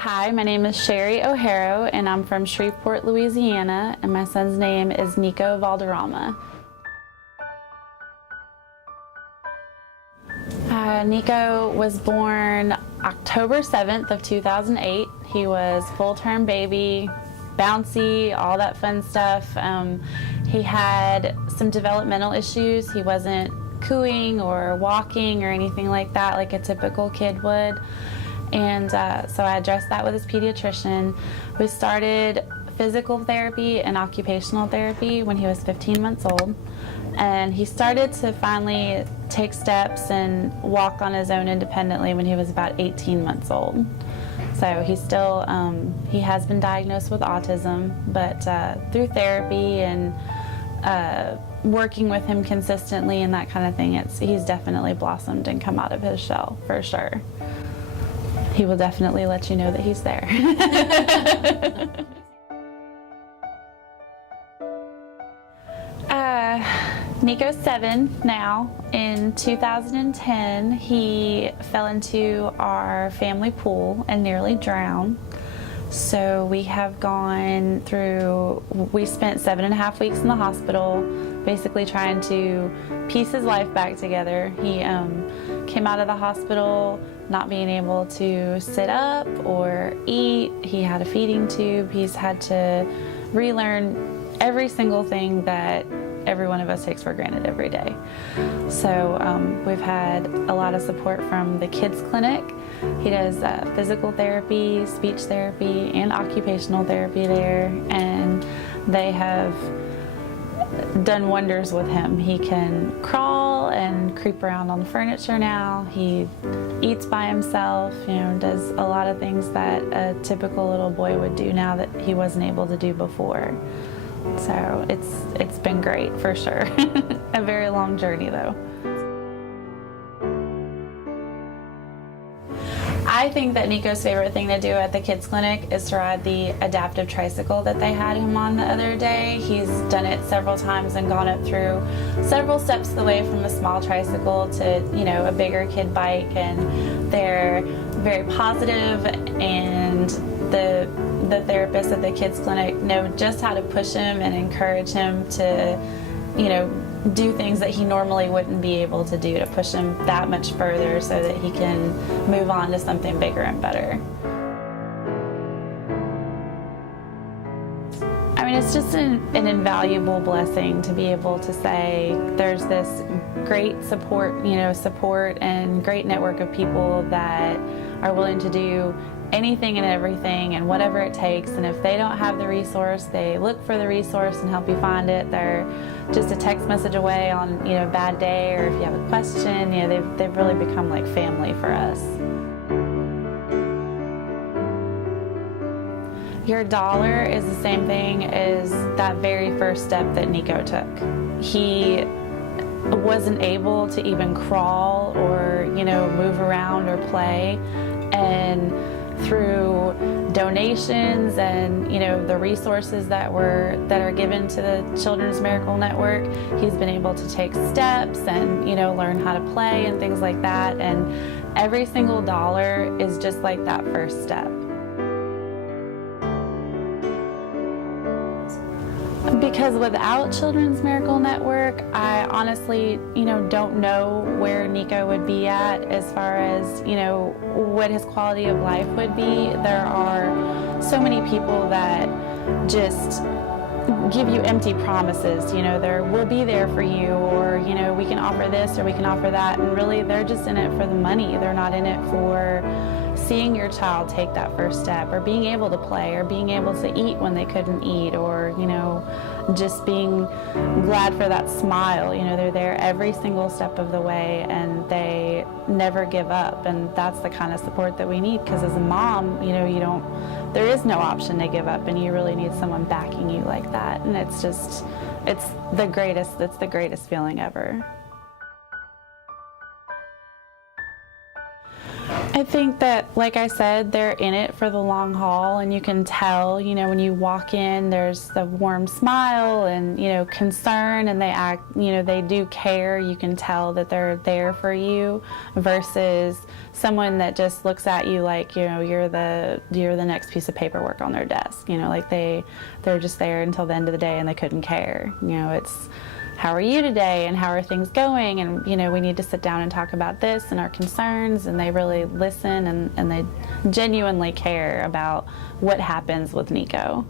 Hi, my name is Sherry O'Hara, and I'm from Shreveport, Louisiana, and my son's name is Nico Valderrama. Nico was born October 7th of 2008. He was full-term baby, bouncy, all that fun stuff. He had some developmental issues. He wasn't cooing or walking or anything like that like a typical kid would. And so I addressed that with his pediatrician. We started physical therapy and occupational therapy when he was 15 months old. And he started to finally take steps and walk on his own independently when he was about 18 months old. So he's still, he has been diagnosed with autism, but through therapy and working with him consistently and that kind of thing, he's definitely blossomed and come out of his shell, for sure. He will definitely let you know that he's there. Nico's 7 now. In 2010, he fell into our family pool and nearly drowned. So we have gone through, we spent 7.5 weeks in the hospital, basically trying to piece his life back together. He came out of the hospital not being able to sit up or eat. He had a feeding tube. He's had to relearn every single thing that every one of us takes for granted every day. So we've had a lot of support from the kids clinic. He does physical therapy, speech therapy, and occupational therapy there, and they have done wonders with him. He can crawl and creep around on the furniture now. He eats by himself, does a lot of things that a typical little boy would do now that he wasn't able to do before. So it's been great, for sure. A very long journey, though. I think that Nico's favorite thing to do at the kids clinic is to ride the adaptive tricycle that they had him on the other day. He's done it several times and gone up through several steps of the way, from a small tricycle to a bigger kid bike, and they're very positive, and the therapists at the kids clinic know just how to push him and encourage him to do things that he normally wouldn't be able to do, to push him that much further so that he can move on to something bigger and better. I mean, it's just an invaluable blessing to be able to say there's this great support and great network of people that are willing to do anything and everything and whatever it takes. And if they don't have the resource, they look for the resource and help you find it. They're just a text message away on a bad day, or if you have a question. They've really become like family for us. Your dollar is the same thing as that very first step that Nico took. He wasn't able to even crawl or move around or play, and through donations and the resources that are given to the Children's Miracle Network, he's been able to take steps and learn how to play and things like that. And every single dollar is just like that first step. Because without Children's Miracle Network, I honestly, don't know where Nico would be at as far as, what his quality of life would be. There are so many people that just give you empty promises. We'll be there for you, or, we can offer this or we can offer that. And really, they're just in it for the money. They're not in it for seeing your child take that first step, or being able to play, or being able to eat when they couldn't eat, or just being glad for that smile. They're there every single step of the way, and they never give up. And that's the kind of support that we need, because as a mom, there is no option to give up, and you really need someone backing you like that. And it's the greatest feeling ever. I think that, like I said, they're in it for the long haul, and you can tell, when you walk in, there's the warm smile and, concern, and they act, they do care. You can tell that they're there for you versus someone that just looks at you like, you're the next piece of paperwork on their desk. Like they're just there until the end of the day and they couldn't care. It's, how are you today and how are things going, and we need to sit down and talk about this and our concerns, and they really listen and they genuinely care about what happens with Nico.